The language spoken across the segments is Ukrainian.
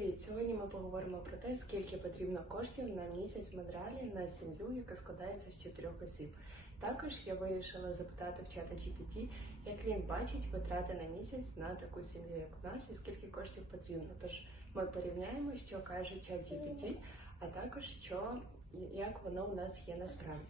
Привіт! Сьогодні ми поговоримо про те, скільки потрібно коштів на місяць в Монреалі на сім'ю, яка складається з чотирьох осіб. Також я вирішила запитати в чата GPT, як він бачить витрати на місяць на таку сім'ю, як у нас, і скільки коштів потрібно. Тож ми порівняємо, що каже чат GPT, а також що як воно у нас є насправді.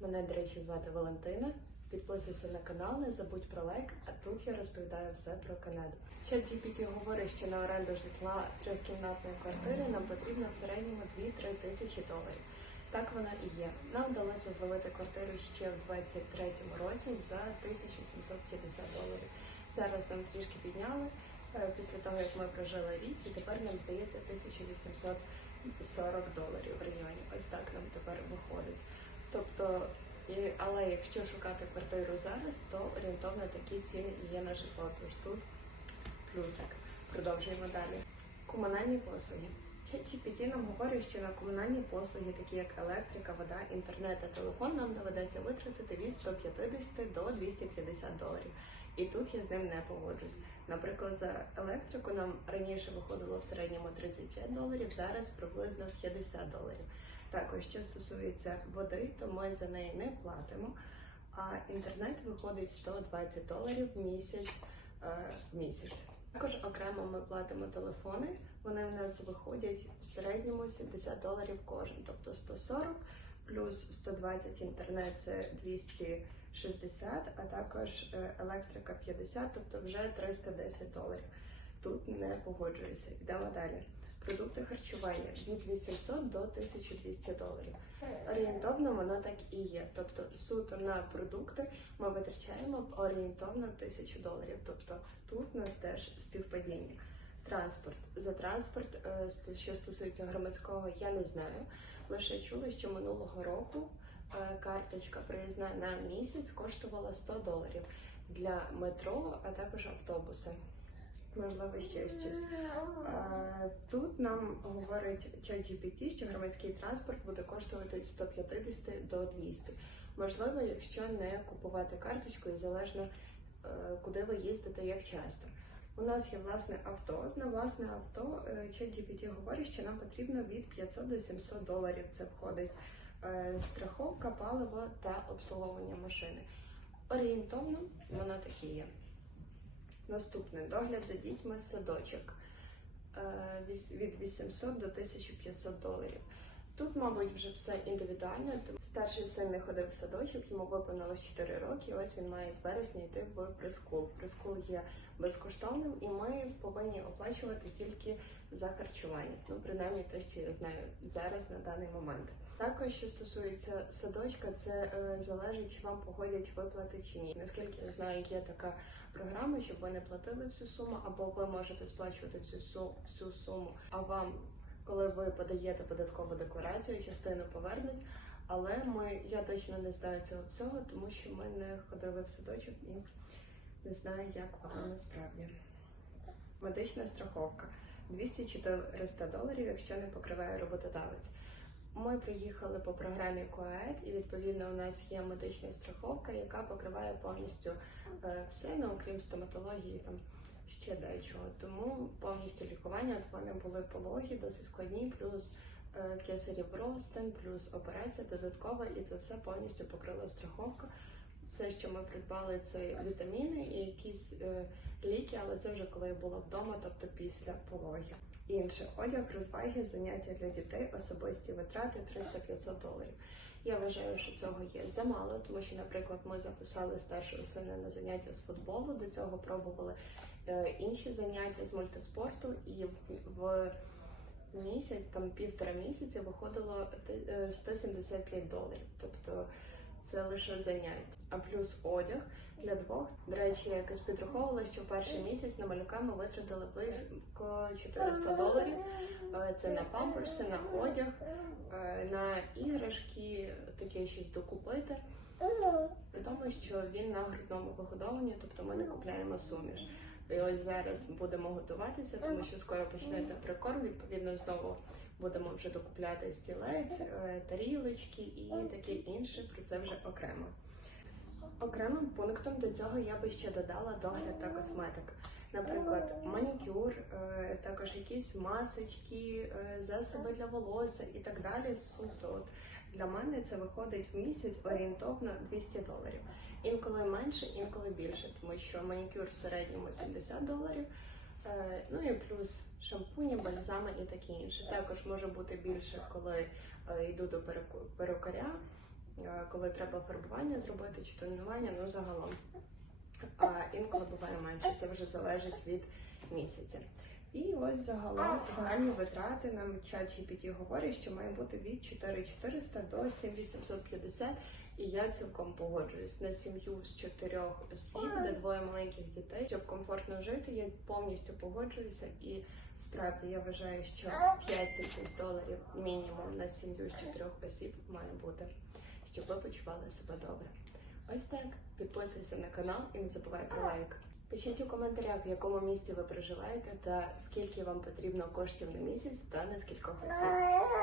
Мене, до речі, звати Валентина. Підписуйся на канал, не забудь про лайк, а тут я розповідаю все про Канаду. ChatGPT говорить, що на оренду житла трьохкімнатної квартири нам потрібно в середньому 2-3 тисячі доларів. Так воно і є. Нам вдалося зловити квартиру ще в 23-му році за 1750 доларів. Зараз нам трішки підняли е, після того, як ми прожили рік, і тепер нам здається 1840 доларів в районі. Ось так нам тепер виходить. Тобто, але якщо шукати квартиру зараз, то орієнтовно такі ціни є на житло. Тож тут плюсик. Продовжуємо далі. Комунальні послуги. ChatGPT нам говорить, що на комунальні послуги, такі як електрика, вода, інтернет та телефон, нам доведеться витратити від 150 до 250 доларів. І тут я з ним не погоджусь. Наприклад, за електрику нам раніше виходило в середньому 35 доларів, зараз приблизно 50 доларів. Також, що стосується води, то ми за неї не платимо. А інтернет виходить 120 доларів місяць е, в місяць. Також окремо ми платимо телефони. Вони в нас виходять в середньому 70 доларів кожен, тобто 140 плюс 120 інтернет це 260, а також е, електрика 50, тобто вже 310 доларів. Тут не погоджуюся. Йдемо далі. Продукти харчування від 800 до 1200 доларів. Орієнтовно воно так і є. Тобто суто на продукти ми витрачаємо орієнтовно 1000 доларів. Тобто тут у нас теж співпадіння. Транспорт за транспорт, е, що стосується громадського, я не знаю. Лише чула, що минулого року е, карточка проїзна на місяць коштувала 100 доларів для метро, а також автобуси. Можливо, ще щось. Е, Тут нам говорить ChatGPT, що громадський транспорт буде коштувати від 150 до 200. Можливо, якщо не купувати карточку і залежно е, куди ви їздите, як часто. У нас є власне авто. На власне авто е, ChatGPT говорить, що нам потрібно від 500 до 700 доларів. Це входить е, страховка, паливо та обслуговування машини. Орієнтовно воно таке є. Наступне догляд за дітьми садочок е, від 800 до 1500 доларів. Тут, мабуть, вже все індивідуально. Старший син не ходив в садочок, йому виповнилось 4 роки. і Ось він має з вересня йти в прискул. Прискул є безкоштовним, і ми повинні оплачувати тільки за харчування. Ну, принаймні те, що я знаю зараз на даний момент. Також, що стосується садочка, це е, залежить, чи вам погодять виплати чи ні. Наскільки я знаю, є така програма, щоб ви не платили всю суму, або ви можете сплачувати всю всю суму, а вам, коли ви подаєте податкову декларацію, частину повернуть. Але ми я точно не знаю цього всього, тому що ми не ходили в садочок і не знаю, як воно насправді. Медична страховка 200-400 доларів, якщо не покриває роботодавець. Ми приїхали по програмі КОЕД, і відповідно у нас є медична страховка, яка покриває повністю е, все, ну окрім стоматології, там ще дечого. Тому повністю лікування в мене були пологи, досить складні, плюс е, кесарів ростин, плюс операція додаткова, і це все повністю покрила страховка. Все, що ми придбали, це вітаміни і якісь е, ліки, але це вже коли я була вдома, тобто після пологів. Інше одяг, розваги, заняття для дітей, особисті витрати 300-500 доларів. Я вважаю, що цього є замало, тому що, наприклад, ми записали старшого сина на заняття з футболу. До цього пробували інші заняття з мультиспорту, і в, місяць, там півтора місяця, виходило ти- е, 175 доларів. Тобто це лише заняття. А плюс одяг для двох. До речі, я якось підраховувала, що в перший місяць на малюка ми витратили близько 400 доларів. Е, Це на памперси, на одяг, е, на іграшки, таке щось докупити. При тому, що він на грудному вигодовуванні, тобто ми не купляємо суміш. І ось зараз будемо готуватися, тому що скоро почнеться прикорм. Відповідно, знову будемо вже докупляти стілець, е, тарілочки і таке інше. Про це вже окремо. Окремим пунктом до цього я би ще додала догляд та косметика. Наприклад, манікюр, е, також якісь масочки, е, засоби для волосся і так далі. Суто от для мене це виходить в місяць орієнтовно 200 доларів. Інколи менше, інколи більше, тому що манікюр в середньому 70 доларів. Е, Ну і плюс шампуні, бальзами і таке інше. Також може бути більше, коли е, йду до перукаря, е, коли треба фарбування зробити чи тонування, ну загалом. А інколи буває менше, це вже залежить від місяця. І ось загалом загальні витрати нам чат GPT говорить, що має бути від 4400 до 7850, і я цілком погоджуюсь на сім'ю з чотирьох осіб, де двоє маленьких дітей, щоб комфортно жити. Я повністю погоджуюся, і справді я вважаю, що 5 тисяч доларів мінімум на сім'ю з чотирьох осіб має бути, щоб ви почували себе добре. Ось так. Підписуйся на канал і не забувай про лайк. Пишіть у коментарях, в якому місті ви проживаєте та скільки вам потрібно коштів на місяць та на скількох осіб.